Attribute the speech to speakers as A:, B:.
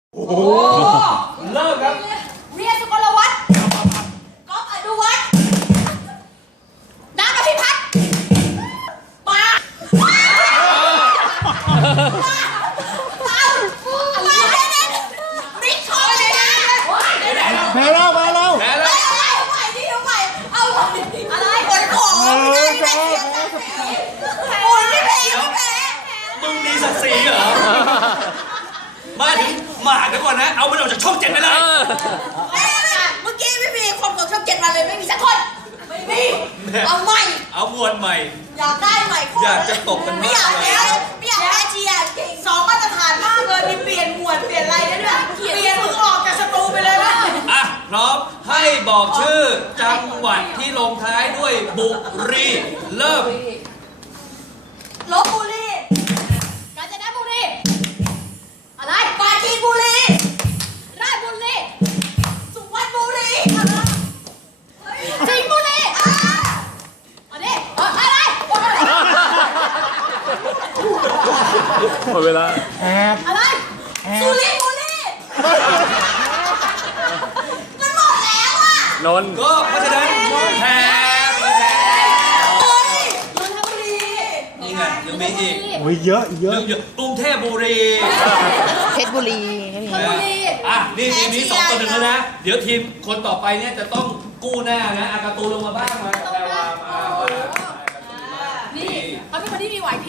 A: โอ้โหเริ่มครับ
B: เวียสุกลวัฒน์ก๊อฟอนุวัฒน์น้ำอภิพัฒน์มาอะไรเนี่ยมิกชอยเลยนะ
C: แพ้แล้ว
A: แพ้แล้ว
B: เอาใหม่ดิเอาใหม่เอาอะไรขนของไม่ได้โอ้ยไม่แพ้ไม่แพ้
A: มึงมีศักดิ์ศรีเหรอมาถึงมาหากันก่อนนะเอามันออกจากช่องเจ็ดไปเลย
B: เมื่อกี้ไม่มีคนกดช่องเจ็ดมาเลยไม่มีสักคนไม่มีเอาใหม่
A: เอามวลใหม่
B: อยากได้ใหม่คน
A: อยากจะตบกัน
B: ไม่อยากแล้วไม่อยากแพ้เชียร์สองมาตรฐานมากเลยมีเปลี่ยนหมวดเปลี่ยนอะไรได้ด้วยเปลี่ยนมึงออกจากสตูไปเลยนะ
A: อ่ะพร้อมให้บอกชื่อจังหวัดที่ลงท้ายด้วยบุรีเริ่ม
B: ลบบุรีกาญจนบุรีอะไรปราจีนบุรีราชบุรีสุพรรณบุรีสิงห์บุรีอันนี้อะไร
D: หมดเวลา
B: อะไรสุรินทร์บุรีมันหมดแล้วอ่ะ
D: นนท์
A: ก็เพราะฉะนั้นแพ้มีแพ้
B: เฮ้ยนนทบุรี
A: นี่ไงยังมีอีก
C: โอ้ยเยอะเยอะ
A: เยอะกรุงเทพบุรี
E: เพชรบุรี
B: ชลบุรี
A: อ่ะนี่ทีมนี้2-1แล้วนะเดี๋ยวทีมคนต่อไปเนี่ยจะต้องกู้หน้านะอาการ์ตูนลงมาบ้างมาแปลว่ามา
B: นี่เขาเป็นคนที่มีไหวพริบ